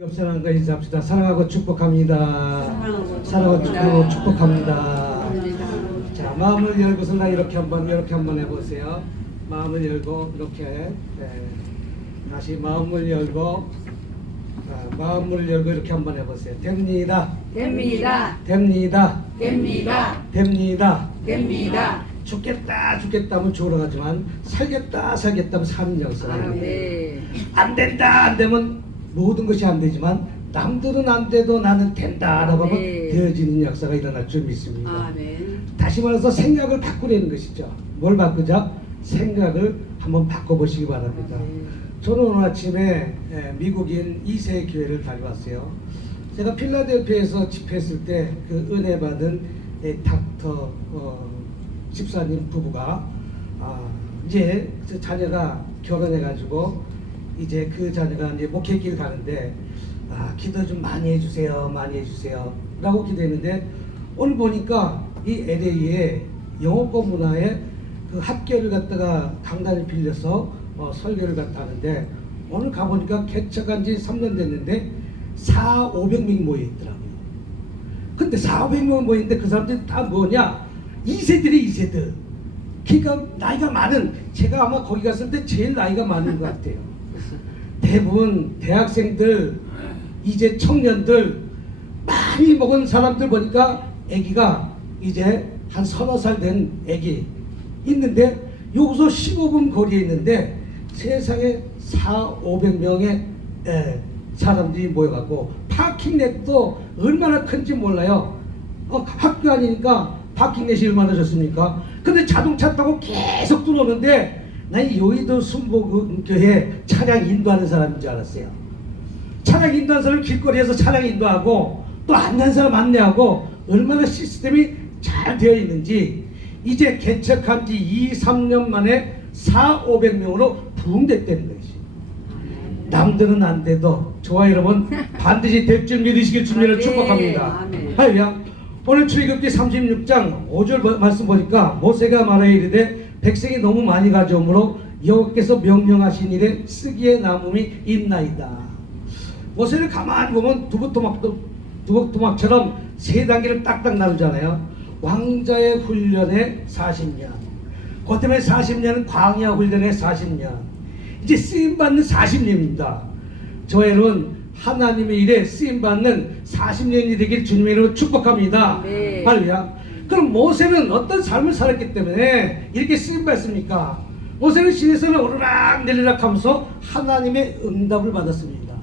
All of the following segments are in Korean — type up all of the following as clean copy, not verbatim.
옆사람과 거 인사합시다. 사랑하고 축복합니다. 사랑하고 축복합니다. 자, 마음을 열고서 나 이렇게 한번 해보세요. 마음을 열고 이렇게 다시 마음을 열고 마음을 열고 이렇게 한번 해보세요. 됩니다. 됩니다. 됩니다. 됩니다. 됩니다. 됩니다. 죽겠다 하면 죽으러 가지만 살겠다 하면 사는 역사가 네. 안 된다 안 되면 모든 것이 안 되지만 남들은 안 돼도 나는 된다라고 하면 되어지는 역사가 일어날 줄 믿습니다. 아멘. 다시 말해서 생각을 바꾸려는 것이죠. 뭘 바꾸자? 생각을 한번 바꿔보시기 바랍니다. 저는 오늘 아침에 미국인 2세 교회를 다녀왔어요. 제가 필라델피아에서 집회했을 때 그 은혜 받은 닥터 집사님 부부가 이제 그 자녀가 결혼해가지고 이제 그 자녀가 이제 목회길 가는데 기도 좀 많이 해주세요 라고 기도했는데 오늘 보니까 이 LA에 영어권 문화에 그 학교를 갖다가 강단을 빌려서 설교를 갖다 하는데 오늘 가보니까 개척한 지 3년 됐는데 400~500명이 모여있더라고요. 근데 400명 모여있는데 그 사람들이 다 뭐냐? 2세들이 그러니까 나이가 많은, 제가 아마 거기 갔을 때 제일 나이가 많은 것 같아요. 대부분 대학생들, 이제 청년들, 많이 먹은 사람들 보니까 아기가 이제 한 30살 된 아기 있는데 여기서 15분 거리에 있는데 세상에 400~500명의 사람들이 모여갖고 파킹넷도 얼마나 큰지 몰라요. 학교 아니니까 파킹넷이 얼마나 좋습니까? 근데 자동차 타고 계속 들어오는데 난 여의도 순복음교회 차량 인도하는 사람인 줄 알았어요. 차량 인도하는 사람 길거리에서 차량 인도하고 또 안내하는 사람 안내하고 얼마나 시스템이 잘 되어 있는지 이제 개척한 지 2~3년 만에 400~500명으로 부흥됐다는 것이. 남들은 안 돼도 저와 여러분 반드시 될 줄 믿으시길 주님을 축복합니다. 할렐루야. 오늘 출애굽기 36장 5절 말씀 보니까 모세가 말하여 이르되 백성이 너무 많이 가져오므로 여호와께서 명령하신 일에 쓰기에 남음이 있나이다. 모세를 가만히 보면 두벅토막처럼 세 단계를 딱딱 나누잖아요. 왕자의 훈련에 40년, 그 때문에 40년은 광야 훈련에 40년, 이제 쓰임받는 40년입니다. 저와 여러분 하나님의 일에 쓰임받는 40년이 되길 주님의 이름으로 축복합니다. 할렐루야. 그럼 모세는 어떤 삶을 살았기 때문에 이렇게 쓰임받습니까? 모세는 시내산을 오르락 내리락 하면서 하나님의 응답을 받았습니다.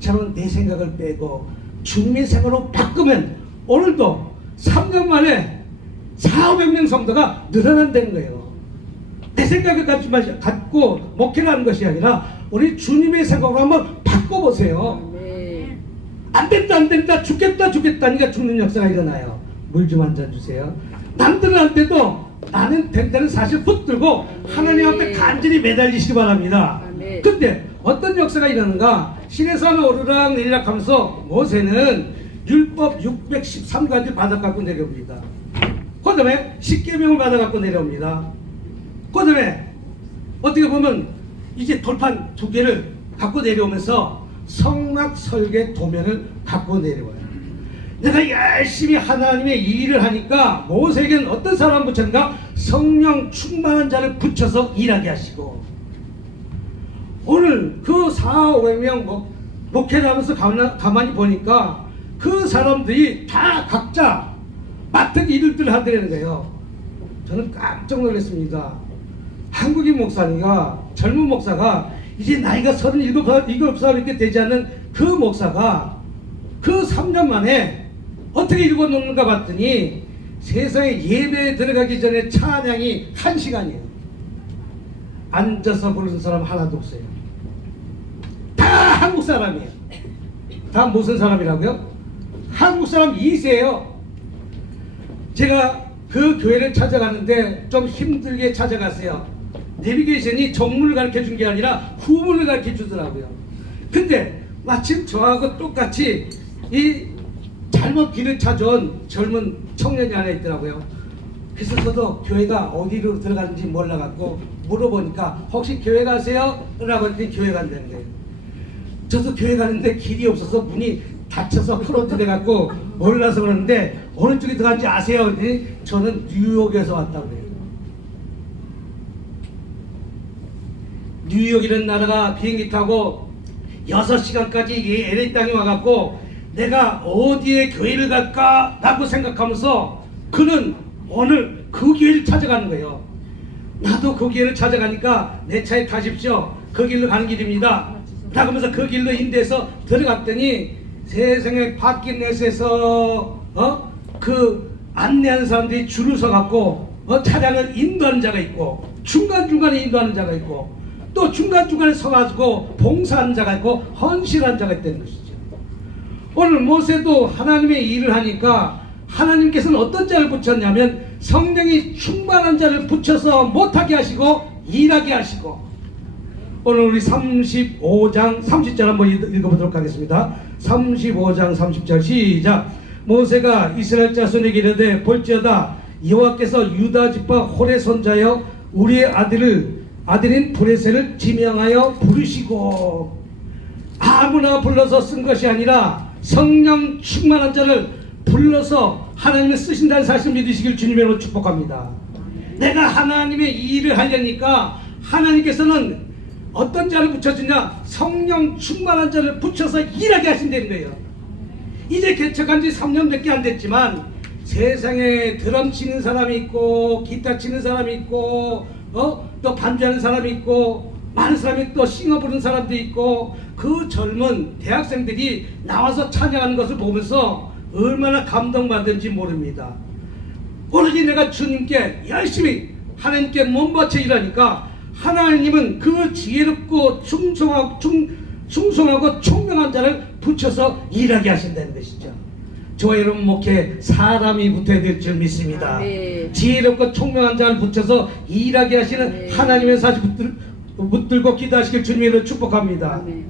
저는 내 생각을 빼고 주님의 생각으로 바꾸면 오늘도 3년 만에 400~500명 성도가 늘어난다는 거예요. 내 생각을 갖고 목회를 하는 것이 아니라 우리 주님의 생각으로 한번 바꿔보세요. 안 된다 죽겠다 하니까 죽는 역사가 일어나요. 물 좀 한 잔 주세요. 남들은 안 돼도 나는 된다는 사실 붙들고 하나님 앞에 간절히 매달리시기 바랍니다. 근데 어떤 역사가 일어나는가? 시내산 오르락 내리락 하면서 모세는 율법 613가지 받아갖고 내려옵니다. 그 다음에 십계명을 받아갖고 내려옵니다. 그 다음에 어떻게 보면 이제 돌판 2개를 갖고 내려오면서 성막 설계 도면을 갖고 내려와요. 내가 열심히 하나님의 일을 하니까 모세에게는 어떤 사람 붙였는가? 성령 충만한 자를 붙여서 일하게 하시고, 오늘 그 400~500명 목회를 하면서 가만히 보니까 그 사람들이 다 각자 맡은 일들을 하더라는 거예요. 저는 깜짝 놀랐습니다. 한국인 목사님과 젊은 목사가 이제 나이가 37살 이렇게 되지 않는 그 목사가 그 3년 만에 어떻게 읽어놓는가 봤더니 세상에 예배에 들어가기 전에 찬양이 1시간이에요. 앉아서 부르는 사람 하나도 없어요. 다 한국 사람이에요. 다 무슨 사람이라고요? 한국 사람 2세예요. 제가 그 교회를 찾아가는데 좀 힘들게 찾아갔어요. 내비게이션이 정문을 가르쳐 준 게 아니라 후문을 가르쳐 주더라고요. 근데 마침 저하고 똑같이 이 잘못 길을 찾아온 젊은 청년이 하나 있더라고요. 그래서 저도 교회가 어디로 들어가는지 몰라갖고 물어보니까 혹시 교회 가세요? 라고 했더니 교회 간다는 거예요. 저도 교회 가는데 길이 없어서 문이 닫혀서 크로즈돼 갖고 몰라서 그러는데 어느 쪽에 들어간지 아세요? 그랬더니 저는 뉴욕에서 왔다고 그래요. 뉴욕이라는 나라가 비행기 타고 6시간까지 이 LA 땅에 와갖고 내가 어디에 교회를 갈까? 라고 생각하면서 그는 오늘 그 교회를 찾아가는 거예요. 나도 그 교회를 찾아가니까 내 차에 타십시오. 그 길로 가는 길입니다. 라고 하면서 그 길로 인도해서 들어갔더니 세상에 파킹넷에서 그 안내하는 사람들이 줄을 서갖고 차량을 인도하는 자가 있고 중간중간에 인도하는 자가 있고 또 중간중간에 서가지고 봉사하는 자가 있고 헌신하는 자가 있다는 것이죠. 오늘 모세도 하나님의 일을 하니까 하나님께서는 어떤 자를 붙였냐면 성령이 충만한 자를 붙여서 못하게 하시고 일하게 하시고 오늘 우리 35장 30절 한번 읽어보도록 하겠습니다. 35장 30절 시작. 모세가 이스라엘 자손에게 이르되 볼지어다 여호와께서 유다 지파 홀의 손자여 우리의 아들인 브레셀을 지명하여 부르시고 아무나 불러서 쓴 것이 아니라 성령 충만한 자를 불러서 하나님을 쓰신다는 사실을 믿으시길 주님으로 축복합니다. 내가 하나님의 일을 하려니까 하나님께서는 어떤 자를 붙여주냐? 성령 충만한 자를 붙여서 일하게 하신다는 거예요. 이제 개척한 지 3년밖에 안 됐지만 세상에 드럼 치는 사람이 있고 기타 치는 사람이 있고 또 반주하는 사람이 있고 많은 사람이 또 싱어 부르는 사람도 있고 그 젊은 대학생들이 나와서 찬양하는 것을 보면서 얼마나 감동받은지 모릅니다. 오로지 내가 주님께 열심히 하나님께 몸바쳐 일하니까 하나님은 그 지혜롭고 충성하고 총명한 자를 붙여서 일하게 하신다는 것이죠. 저와 여러분 목회에 사람이 붙어야 될 줄 믿습니다. 아멘. 지혜롭고 총명한 자를 붙여서 일하게 하시는 아멘. 하나님의 사실 붙들고 기도하시길 주님으로 축복합니다. 아멘.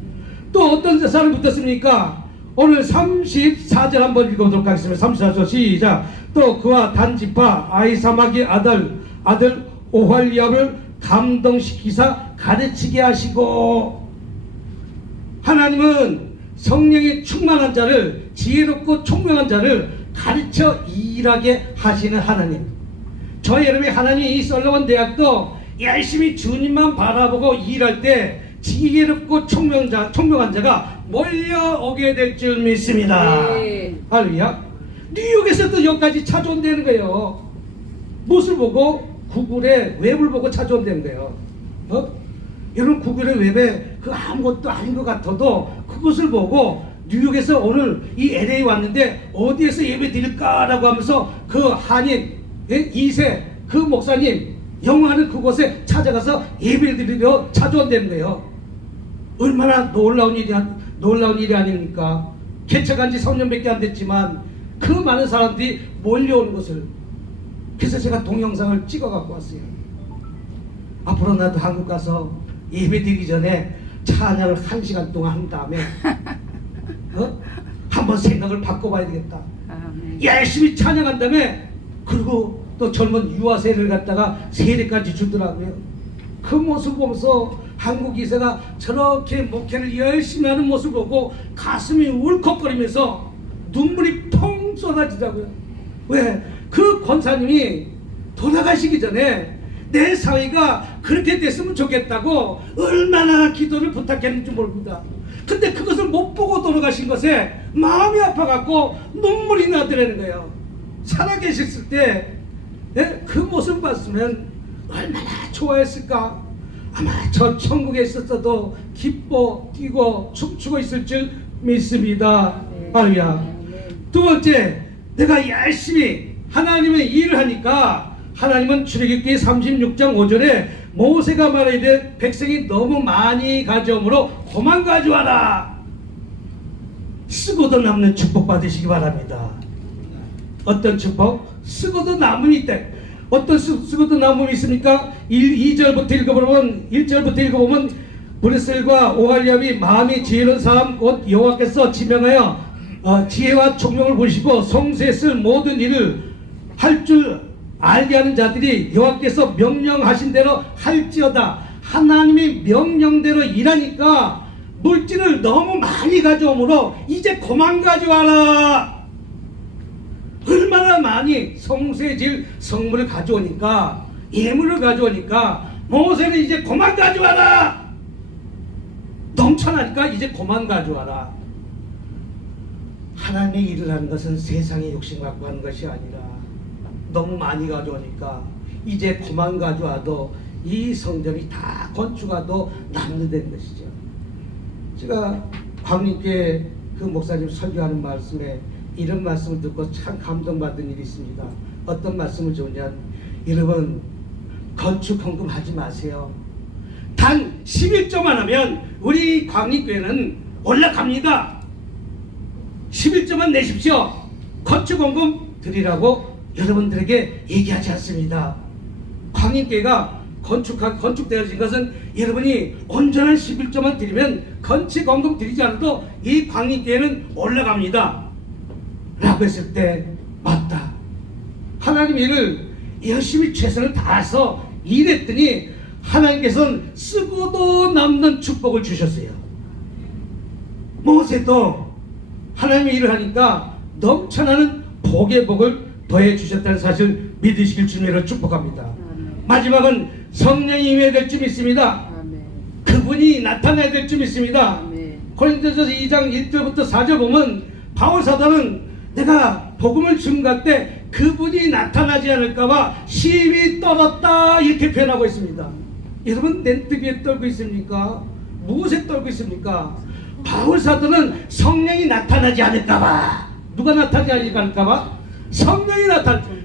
또 어떤 사람이 붙었습니까? 오늘 34절 한번 읽어보도록 하겠습니다. 34절 시작. 또 그와 단지파 아이사막의 아들 오할리압을 감동시키사 가르치게 하시고 하나님은 성령이 충만한 자를 지혜롭고 총명한 자를 가르쳐 일하게 하시는 하나님. 저희 여러분이 하나님이 이 솔로몬 대학도 열심히 주님만 바라보고 일할 때 지혜롭고 총명한 자가 몰려오게 될 줄 믿습니다. 네. 할렐루야. 뉴욕에서도 여기까지 찾아온다는 거예요. 무엇을 보고? 구글에 웹을 보고 찾아온다는 거예요. 여러분 구글의 웹에 그 아무것도 아닌 것 같아도 그것을 보고 뉴욕에서 오늘 이 LA 왔는데 어디에서 예배 드릴까라고 하면서 그 한인 2세 그 목사님 영화하는 그곳에 찾아가서 예배를 드리러 찾아온다는 거예요. 얼마나 놀라운 일이 아닙니까? 개척한 지 3년밖에 안 됐지만 그 많은 사람들이 몰려오는 것을, 그래서 제가 동영상을 찍어 갖고 왔어요. 앞으로 나도 한국 가서 예배 드리기 전에 찬양을 1시간 동안 한 다음에 한번 생각을 바꿔봐야 되겠다. 아멘. 열심히 찬양한 다음에 그리고 또 젊은 유아 세례를 갖다가 세례까지 주더라고요. 그 모습 보면서 한국 이세가 저렇게 목회를 열심히 하는 모습 보고 가슴이 울컥거리면서 눈물이 펑 쏟아지더라고요. 왜? 그 권사님이 돌아가시기 전에 내 사위가 그렇게 됐으면 좋겠다고 얼마나 기도를 부탁했는지 모릅니다. 근데 그것을 못 보고 돌아가신 것에 마음이 아파갖고 눈물이 나더라는 거예요. 살아계셨을 때 그 모습을 봤으면 얼마나 좋아했을까. 아마 저 천국에 있었어도 기뻐 뛰고 춤추고 있을 줄 믿습니다. 할렐루야. 두 번째, 내가 열심히 하나님의 일을 하니까 하나님은 출애굽기 36장 5절에 모세가 말하되 백성이 너무 많이 가져오므로 그만 가져와라. 쓰고도 남는 축복 받으시기 바랍니다. 어떤 축복? 쓰고도 남음이 있다. 어떤 쓰고도 남음이 있습니까? 2절부터 읽어보면 1절부터 읽어보면 브레셀과 오할리압이 마음이 지혜로운 사람 곧 여호와께서 지명하여 지혜와 총명을 보시고 성수에 쓸 모든 일을 할 줄 알게 하는 자들이 여호와께서 명령하신 대로 할지어다. 하나님이 명령대로 일하니까 물질을 너무 많이 가져오므로 이제 그만 가져와라. 얼마나 많이 성세질 성물을 가져오니까, 예물을 가져오니까 모세는 이제 그만 가져와라. 넘쳐나니까 이제 그만 가져와라. 하나님의 일을 하는 것은 세상의 욕심 갖고 하는 것이 아니라 너무 많이 가져오니까 이제 그만 가져와도 이 성전이 다 건축하도 남는다는 것이죠. 제가 광림교회 그 목사님 설교하는 말씀에 이런 말씀을 듣고 참 감동받은 일이 있습니다. 어떤 말씀을 주냐면, 여러분 건축 헌금하지 마세요. 단 11조만 하면 우리 광림교회는 올라갑니다. 11조만 내십시오. 건축 헌금 드리라고 여러분들에게 얘기하지 않습니다. 광림교회가 건축되어진 것은 여러분이 온전한 11조만 드리면 건축 헌금 드리지 않아도 이 광림교회는 올라갑니다. 라고 했을 때, 맞다. 하나님 일을 열심히 최선을 다해서 일했더니 하나님께서는 쓰고도 남는 축복을 주셨어요. 모세도 하나님의 일을 하니까 넘쳐나는 복의 복을 더해 주셨다는 사실 믿으시길 주님으로 축복합니다. 마지막은 성령이 임해야 될 줄 믿습니다. 그분이 나타나야 될 줄 믿습니다. 고린도전서 2장 1절부터 4절 보면 바울 사도는 내가 복음을 증거할 때 그분이 나타나지 않을까봐 심히 떨었다, 이렇게 표현하고 있습니다. 여러분 낸뜨기에 떨고 있습니까? 무엇에 떨고 있습니까? 바울 사도는 성령이 나타나지 않을까봐. 누가 나타나지 않을까봐? 성령이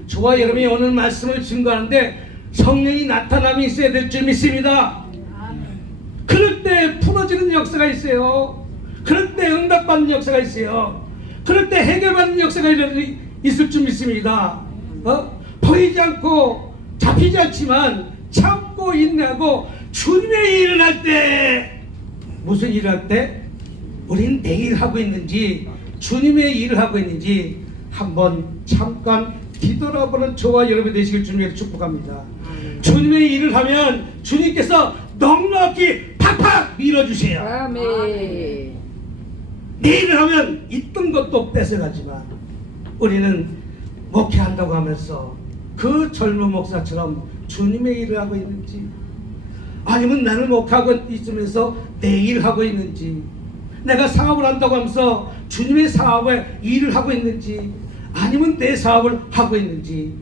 저와 여러분이 오늘 말씀을 증거하는데 성령이 나타남이 있어야 될 줄 믿습니다. 그럴 때 풀어지는 역사가 있어요. 그럴 때 응답받는 역사가 있어요. 그럴 때 해결받는 역사가 있을 줄 믿습니다. 보이지 않고 잡히지 않지만 참고 인내하고 주님의 일을 할 때, 무슨 일을 할 때? 우리는 내 일을 하고 있는지 주님의 일을 하고 있는지 한번 잠깐 뒤돌아보는 저와 여러분 되시길 주님에게 축복합니다. 주님의 일을 하면 주님께서 넉넉히 팍팍 밀어주세요. 아멘. 내 일을 하면 있던 것도 뺏어가지만 우리는 목회한다고 하면서 그 젊은 목사처럼 주님의 일을 하고 있는지, 아니면 나는 목회하고 있으면서 내 일을 하고 있는지, 내가 사업을 한다고 하면서 주님의 사업에 일을 하고 있는지, 아니면 내 사업을 하고 있는지.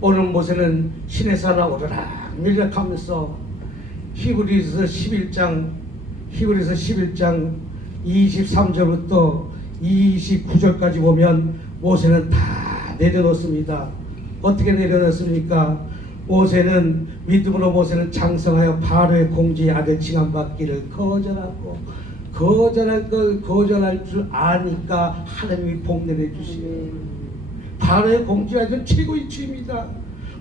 오늘 모세는 시내산을 오르락 하면서 히브리서 11장 23절부터 29절까지 보면 모세는 다 내려놓습니다. 어떻게 내려놓습니까? 믿음으로 모세는 장성하여 바로의 공주의 아들 징함받기를 거절할 줄 아니까 하나님이 복 내려주시고, 바로의 공주의 아들은 최고의 취입니다.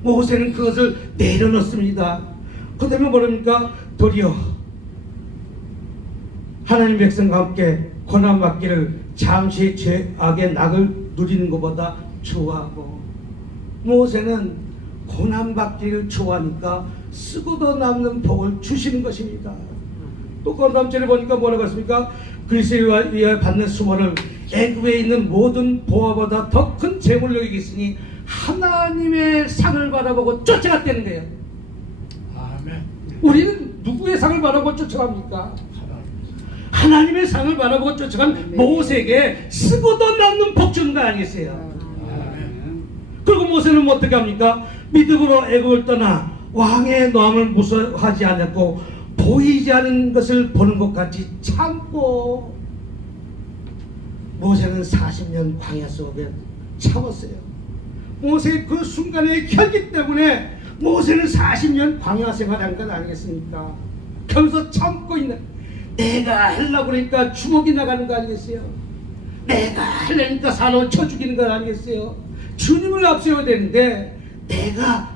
모세는 그것을 내려놓습니다. 그 다음에 뭐랍니까? 도리어 하나님 백성과 함께 고난받기를 잠시 죄악의 낙을 누리는 것보다 좋아하고, 모세는 고난받기를 좋아하니까 쓰고도 남는 복을 주시는 것입니다. 또 건담절에 보니까 뭐라고 했습니까? 그리스도에 의하여 받는 수모를 애굽에 있는 모든 보화보다 더 큰 재물로 여기으니 하나님의 상을 바라보고 쫓아갔다는 거예요. 아멘. 우리는 누구의 상을 바라보고 쫓아갑니까? 하나님의 상을 바라보고 쫓아간 모세에게 쓰고도 남는 복 주는 거 아니겠어요? 그리고 모세는 어떻게 합니까? 믿음으로 애굽을 떠나 왕의 노함을 무서워하지 않았고 보이지 않는 것을 보는 것 같이 참고, 모세는 40년 광야 속에 참았어요. 모세의 그 순간의 혈기 때문에 모세는 40년 광야 생활한 것 아니겠습니까? 그러면서 참고 있는, 내가 하려고 그러니까 주먹이 나가는 거 아니겠어요? 내가 하려니까 사로 쳐 죽이는 거 아니겠어요? 주님을 앞세워야 되는데 내가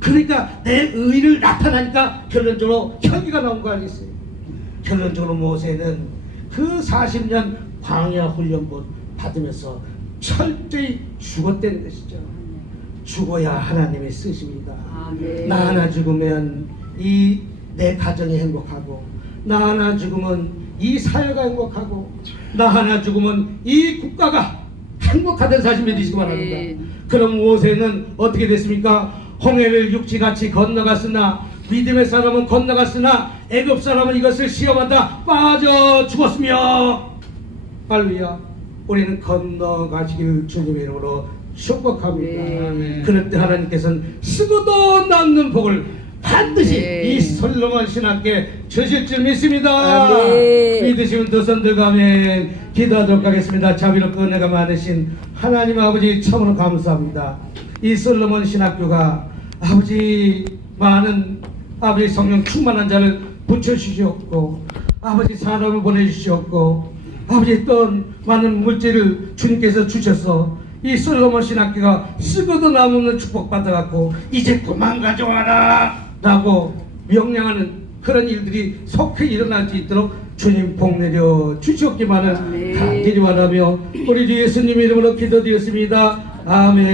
그러니까 내 의를 나타나니까 결론적으로 혈기가 나온 거 아니겠어요? 결론적으로 모세는 그 40년 광야 훈련 받으면서 철저히 죽었다는 것이죠. 죽어야 하나님이 쓰십니다. 나 하나 죽으면 내 가정이 행복하고, 나 하나 죽으면 이 사회가 행복하고 나 하나 죽으면 이 국가가 행복하다는 사실 믿으시기 바랍니다. 네. 그럼 모세는 어떻게 됐습니까? 홍해를 육지같이 건너갔으나 믿음의 사람은 건너갔으나 애굽 사람은 이것을 시험하다 빠져 죽었으며 할렐루야. 우리는 건너가시길 주님의 이름으로 축복합니다. 네. 그럴 때 하나님께서는 쓰고도 남는 복을 반드시 네. 이 솔로몬 신학께 주실 줄 믿습니다. 아멘. 믿으시면 두 손 들고 아멘 기도하도록 하겠습니다. 자비롭고 은혜가 많으신 하나님 아버지 참으로 감사합니다. 이 솔로몬 신학교가 아버지 많은 아버지 성령 충만한 자를 붙여주셨고 아버지 사람을 보내주셨고 아버지 또한 많은 물질을 주님께서 주셔서 이 솔로몬 신학교가 쓰고도 남없는 축복받아갖고 이제 그만 가져와라 라고 명령하는 그런 일들이 속히 일어날 수 있도록 주님 복 내려 주시옵기만을 아멘. 간절히 바라며 우리 주 예수님 이름으로 기도드렸습니다. 아멘.